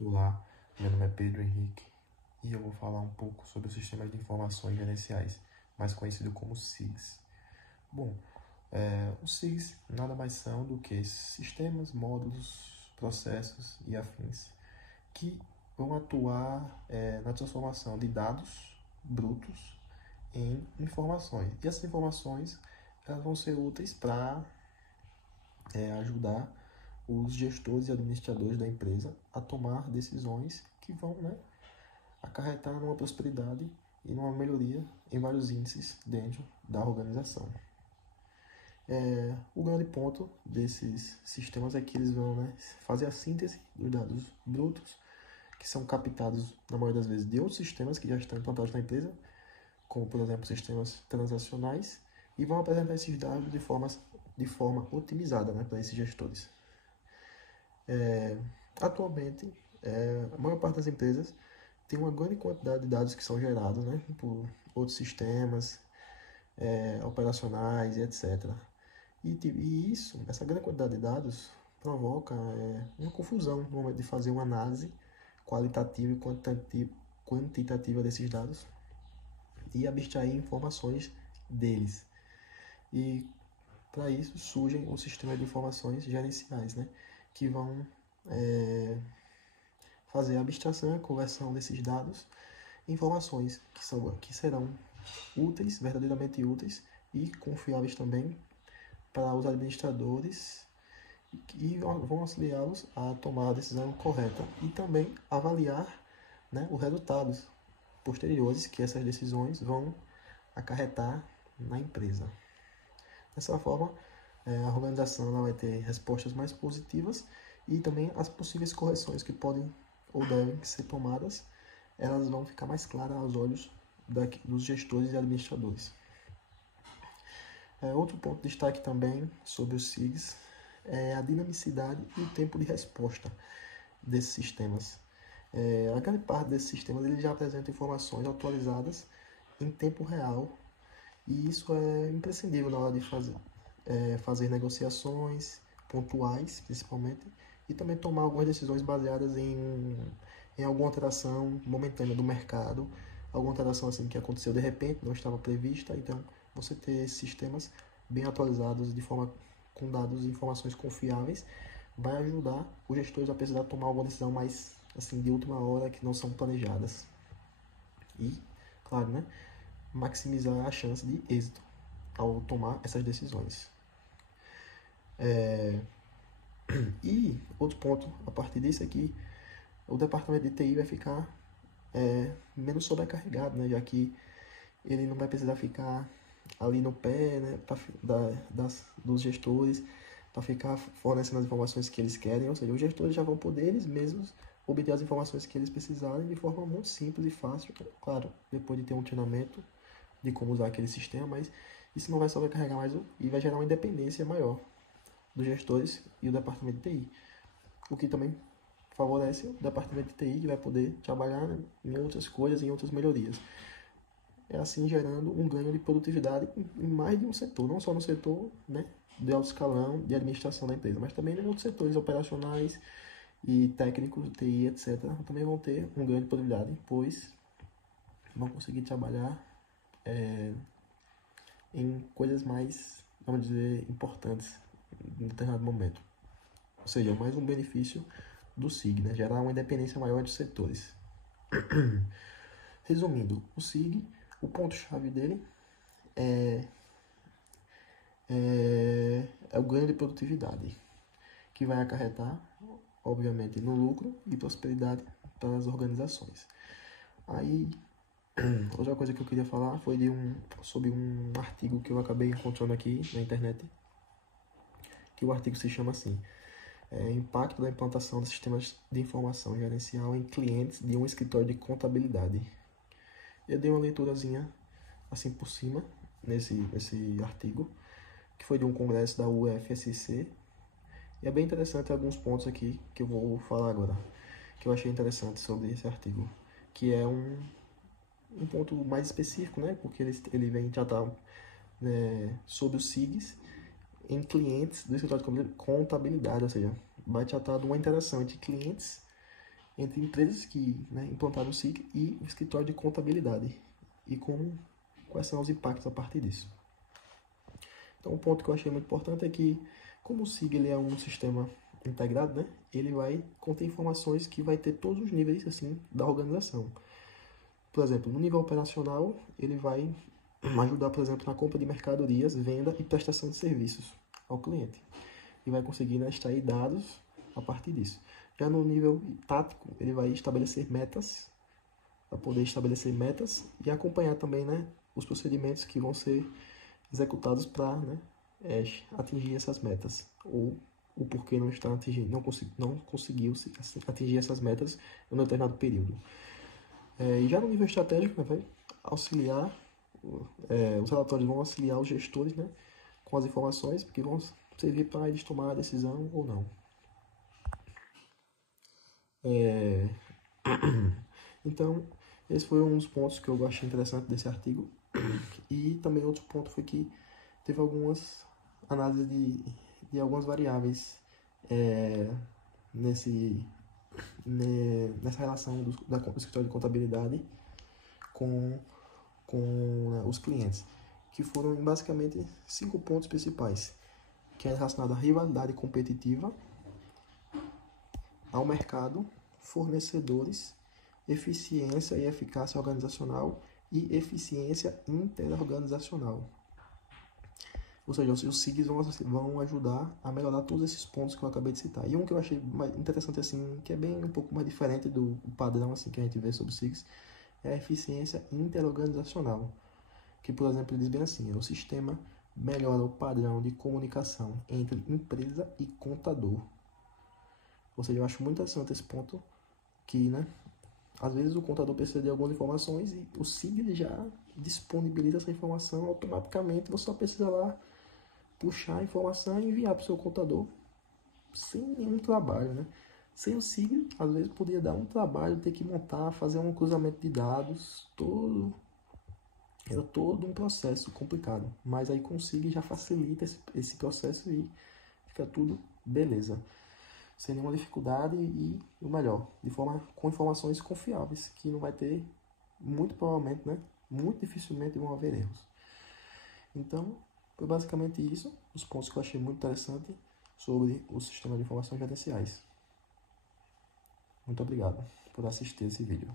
Olá, meu nome é Pedro Henrique e eu vou falar um pouco sobre o Sistema de Informações Gerenciais, mais conhecido como SIGs. Bom, os SIGs nada mais são do que sistemas, módulos, processos e afins que vão atuar na transformação de dados brutos em informações. E essas informações elas vão ser úteis para ajudar os gestores e administradores da empresa a tomar decisões que vão acarretar numa prosperidade e numa melhoria em vários índices dentro da organização. O grande ponto desses sistemas é que eles vão fazer a síntese dos dados brutos, que são captados, na maioria das vezes, de outros sistemas que já estão implantados na empresa, como, por exemplo, sistemas transacionais, e vão apresentar esses dados de forma otimizada para esses gestores. Atualmente, a maior parte das empresas tem uma grande quantidade de dados que são gerados por outros sistemas operacionais e etc. E essa grande quantidade de dados provoca uma confusão no momento de fazer uma análise qualitativa e quantitativa desses dados e abstrair informações deles. E para isso surgem os sistemas de informações gerenciais, que vão fazer a abstração e a conversão desses dados em informações que serão úteis, verdadeiramente úteis e confiáveis também para os administradores e vão auxiliá-los a tomar a decisão correta e também avaliar os resultados posteriores que essas decisões vão acarretar na empresa. Dessa forma, a organização ela vai ter respostas mais positivas e também as possíveis correções que podem ou devem ser tomadas, elas vão ficar mais claras aos olhos dos gestores e administradores. Outro ponto de destaque também sobre os SIGs é a dinamicidade e o tempo de resposta desses sistemas. A grande parte desses sistemas ele já apresenta informações atualizadas em tempo real e isso é imprescindível na hora de fazer negociações pontuais, principalmente, e também tomar algumas decisões baseadas em alguma alteração momentânea do mercado, alguma alteração assim que aconteceu de repente, não estava prevista. Então, você ter esses sistemas bem atualizados com dados e informações confiáveis vai ajudar os gestores a precisar tomar alguma decisão mais assim de última hora que não são planejadas. E, claro, maximizar a chance de êxito ao tomar essas decisões. E outro ponto a partir disso é que o departamento de TI vai ficar menos sobrecarregado, já que ele não vai precisar ficar ali no pé dos gestores para ficar fornecendo as informações que eles querem, ou seja, os gestores já vão poder eles mesmos obter as informações que eles precisarem de forma muito simples e fácil, claro, depois de ter um treinamento de como usar aquele sistema, mas isso não vai sobrecarregar mais e vai gerar uma independência maior dos gestores e o departamento de TI, o que também favorece o departamento de TI, que vai poder trabalhar em outras coisas, em outras melhorias. Assim gerando um ganho de produtividade em mais de um setor, não só no setor de alto escalão de administração da empresa, mas também em outros setores operacionais e técnicos de TI, etc. Também vão ter um ganho de produtividade, pois vão conseguir trabalhar em coisas mais, vamos dizer, importantes em determinado momento. Ou seja, mais um benefício do SIG, gerar uma independência maior entre os setores. Resumindo, o SIG, o ponto-chave dele é o ganho de produtividade, que vai acarretar, obviamente, no lucro e prosperidade para as organizações. Aí, outra coisa que eu queria falar foi sobre um artigo que eu acabei encontrando aqui na internet, que o artigo se chama assim: Impacto da implantação de sistemas de informação gerencial em clientes de um escritório de contabilidade. Eu dei uma leiturazinha assim por cima nesse artigo, que foi de um congresso da UFSC, e é bem interessante alguns pontos aqui que eu vou falar agora, que eu achei interessante sobre esse artigo, que é um ponto mais específico, porque ele vem tratar sobre os SIGs em clientes do escritório de contabilidade, ou seja, vai tratar de uma interação entre clientes entre empresas que, né, implantaram o SIG e o escritório de contabilidade, e quais são os impactos a partir disso. Então, um ponto que eu achei muito importante é que, como o SIG ele é um sistema integrado, né, ele vai conter informações que vai ter todos os níveis assim da organização. Por exemplo, no nível operacional, ele vai ajudar, por exemplo, na compra de mercadorias, venda e prestação de serviços ao cliente. E vai conseguir, né, extrair dados a partir disso. Já no nível tático, ele vai estabelecer metas, para poder estabelecer metas e acompanhar também, né, os procedimentos que vão ser executados para, né, atingir essas metas, ou o porquê não está atingindo, não conseguiu atingir essas metas em um determinado período. E já no nível estratégico, né, vai auxiliar, os relatórios vão auxiliar os gestores, né, com as informações que vão servir para eles tomar a decisão ou não. Então, esse foi um dos pontos que eu achei interessante desse artigo. E também outro ponto foi que teve algumas análises de algumas variáveis nessa relação do escritório de contabilidade com os clientes, que foram basicamente 5 pontos principais, que é relacionado à rivalidade competitiva, ao mercado, fornecedores, eficiência e eficácia organizacional e eficiência interorganizacional. Ou seja, os SIGs vão ajudar a melhorar todos esses pontos que eu acabei de citar. E um que eu achei mais interessante, assim, que é bem um pouco mais diferente do padrão assim, que a gente vê sobre os SIGs, é a eficiência interorganizacional. Que, por exemplo, diz bem assim, o sistema melhora o padrão de comunicação entre empresa e contador. Ou seja, eu acho muito interessante esse ponto, que, né, às vezes o contador precisa de algumas informações e o SIG já disponibiliza essa informação automaticamente, você só precisa lá puxar a informação e enviar para o seu contador sem nenhum trabalho, né? Sem o SIG, às vezes podia dar um trabalho, ter que montar, fazer um cruzamento de dados, era todo um processo complicado. Mas aí com o SIG já facilita esse processo e fica tudo beleza, sem nenhuma dificuldade e o melhor, com informações confiáveis, que não vai ter, muito provavelmente, né? Muito dificilmente vão haver erros. Então, foi basicamente isso, os pontos que eu achei muito interessante sobre o sistema de informações gerenciais. Muito obrigado por assistir esse vídeo.